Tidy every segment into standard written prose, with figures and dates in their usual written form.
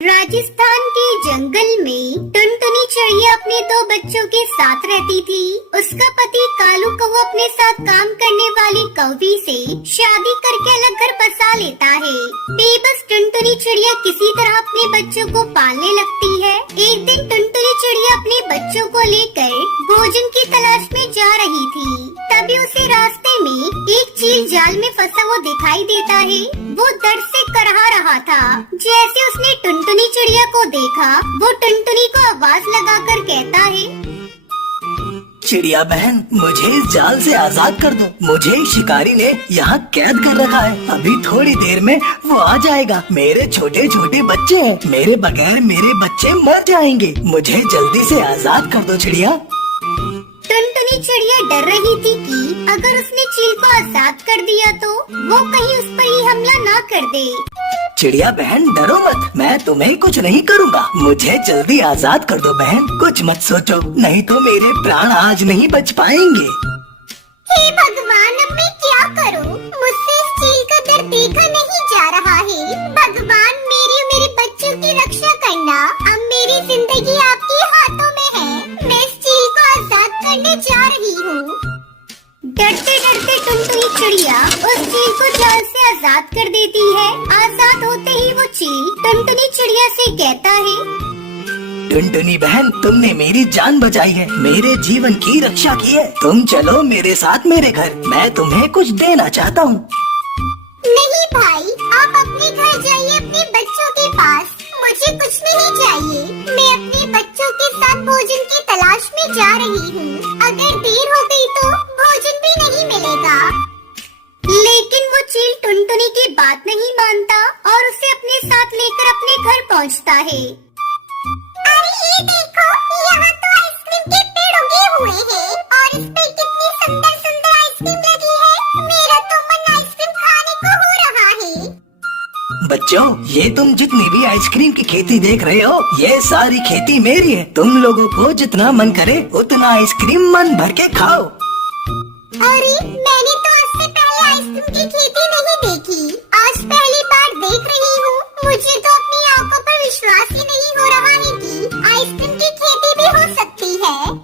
राजस्थान के जंगल में टुनटुनी चिड़िया अपने दो बच्चों के साथ रहती थी। उसका पति कालू कौवा अपने साथ काम करने वाली कौवी से शादी करके अलग घर बसा लेता है। बेबस टुनटुनी चिड़िया किसी तरह अपने बच्चों को पालने लगती है। एक दिन टुनटुनी चिड़िया अपने बच्चों को लेकर भोजन की तलाश में जा रही थी। तभी उसे रास्ते में एक चील जाल में फंसा हुआ दिखाई देता है। वो दर्द से करहा रहा था। जैसे उसने टुनटुनी चिड़िया को देखा, वो टुनटुनी को आवाज लगाकर कहता है, चिड़िया बहन, मुझे इस जाल से आजाद कर दो। मुझे शिकारी ने यहाँ कैद कर रखा है। अभी थोड़ी देर में वो आ जाएगा। मेरे छोटे छोटे बच्चे हैं। मेरे बगैर मेरे बच्चे मर जाएंगे। मुझे जल्दी से आजाद कर दो चिड़िया। टुनटुनी चिड़िया डर रही थी कि अगर उसने चील को आजाद कर दिया तो वो कहीं उस पर ही हमला ना कर दे। चिड़िया बहन, डरो मत, मैं तुम्हें कुछ नहीं करूँगा। मुझे जल्दी आजाद कर दो बहन। कुछ मत सोचो, नहीं तो मेरे प्राण आज नहीं बच पाएंगे। हे भगवान, अब मैं क्या करूं? मुझसे इस चील का दर्द देखा नहीं जा रहा है। भगवान, मेरी और मेरे बच्चों की रक्षा करना। अब मेरी जिंदगी आपके हाथों में है। मैं इस चील को आजाद करने जा रही हूँ। डरते डरते टुनटुनी चिड़िया उस चील को जाल से आजाद कर देती है। आजाद होते ही वो चील टुनटुनी चिड़िया से कहता है, टुनटुनी बहन, तुमने मेरी जान बचाई है, मेरे जीवन की रक्षा की है। तुम चलो मेरे साथ मेरे घर। मैं तुम्हें कुछ देना चाहता हूँ। नहीं भाई, आप अपने घर जाइए, अपने बच्चों के पास। मुझे कुछ नहीं चाहिए। मैं अपने बच्चों के साथ भोजन की तलाश में जा रही हूँ। अगर देर हो गई तो भोजन भी नहीं मिलेगा। लेकिन वो चील टुनटुनी की बात नहीं मानता और उसे अपने साथ लेकर अपने घर पहुँचता है। अरे ये देखो, यहाँ तो आइसक्रीम के पेड़ उगे हुए हैं और इस पे कितनी सुंदर सुंदर आइसक्रीम लगी है। मेरा तो मन आइसक्रीम खाने को हो रहा है। बच्चों, ये तुम जितनी भी आइसक्रीम की खेती देख रहे हो, ये सारी खेती मेरी है। तुम लोगों को जितना मन करे उतना आइसक्रीम मन भर के खाओ। अरे, मैंने तो इससे पहले आइसक्रीम की खेती नहीं देखी। आज पहली बार देख रही हूँ। मुझे तो अपनी आंखों पर विश्वास ही नहीं हो रहा है कि आइसक्रीम की खेती भी हो सकती है।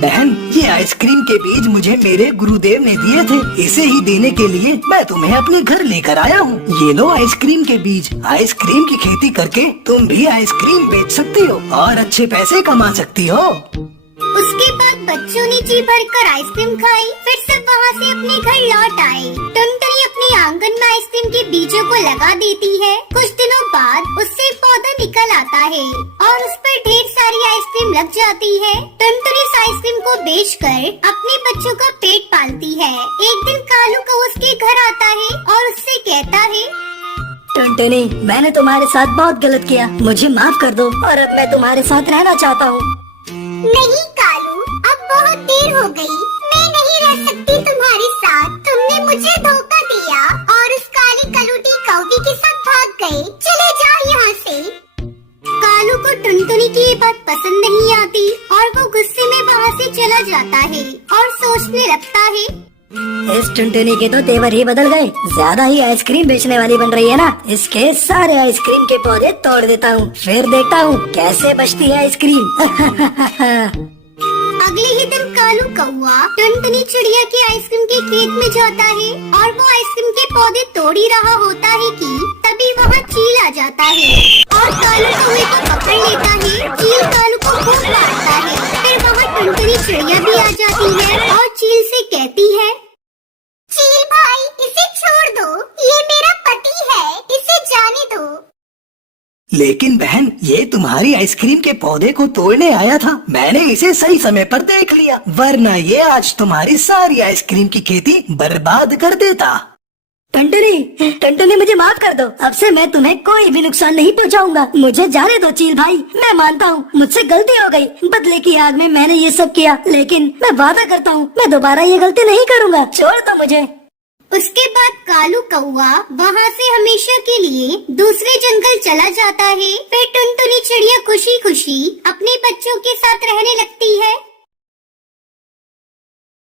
बहन, ये आइसक्रीम के बीज मुझे मेरे गुरुदेव ने दिए थे। इसे ही देने के लिए मैं तुम्हें अपने घर लेकर आया हूँ। ये लो आइसक्रीम के बीज। आइसक्रीम की खेती करके तुम भी आइसक्रीम बेच सकती हो और अच्छे पैसे कमा सकती हो। उसके बाद बच्चों ने जी भरकर आइसक्रीम खाई। फिर सब वहाँ से अपने घर लौट आए। टुनटुनी अपने आंगन में आइसक्रीम के बीजों को लगा देती है। कुछ दिनों बाद उससे एक पौधा निकल आता है और उस पर ढेर सारी आइसक्रीम लग जाती है। टुनटुनी इस आइसक्रीम को बेचकर अपने बच्चों का पेट पालती है। एक दिन कालू कौवा उसके घर आता है और उससे कहता है, टुनटुनी, मैंने तुम्हारे साथ बहुत गलत किया। मुझे माफ कर दो और अब मैं तुम्हारे साथ रहना चाहता हूँ। नहीं कालू, अब बहुत देर हो गई। मैं नहीं रह सकती तुम्हारे साथ। तुमने मुझे धोखा दिया और उस काली कलूटी कौवी के साथ भाग गए। चले जाओ यहाँ से। कालू को टुनटुनी की ये बात पसंद नहीं आती और वो गुस्से में वहाँ से चला जाता है और सोचने लगता है, इस टुनटुनी के तो तेवर ही बदल गए। ज्यादा ही आइसक्रीम बेचने वाली बन रही है ना। इसके सारे आइसक्रीम के पौधे तोड़ देता हूँ, फिर देखता हूँ कैसे बचती है आइसक्रीम। अगले ही दिन कालू कौवा टुनटुनी चिड़िया के आइसक्रीम के खेत में जाता है और वो आइसक्रीम के पौधे तोड़ ही रहा होता है कि तभी वहाँ चील आ जाता है और कालू कौवे को पकड़ लेता है। चील कालू को खूब मारता है। फिर वहाँ टुनटुनी चिड़िया भी आ जाती है और चील से कहती है, चील भाई, इसे छोड़ दो। ये मेरा पति है, इसे जाने दो। लेकिन बहन, ये तुम्हारी आइसक्रीम के पौधे को तोड़ने आया था। मैंने इसे सही समय पर देख लिया, वरना ये आज तुम्हारी सारी आइसक्रीम की खेती बर्बाद कर देता। टुनटुनी, मुझे माफ कर दो। अब से मैं तुम्हें कोई भी नुकसान नहीं पहुंचाऊंगा। मुझे जाने दो चील भाई। मैं मानता हूँ मुझसे गलती हो गई। बदले की आग में मैंने ये सब किया, लेकिन मैं वादा करता हूँ मैं दोबारा ये गलती नहीं करूँगा। छोड़ दो मुझे। उसके बाद कालू कौवा वहाँ से हमेशा के लिए दूसरे जंगल चला जाता है। फिर टुनटुनी चिड़िया खुशी खुशी अपने बच्चों के साथ रहने लगती है।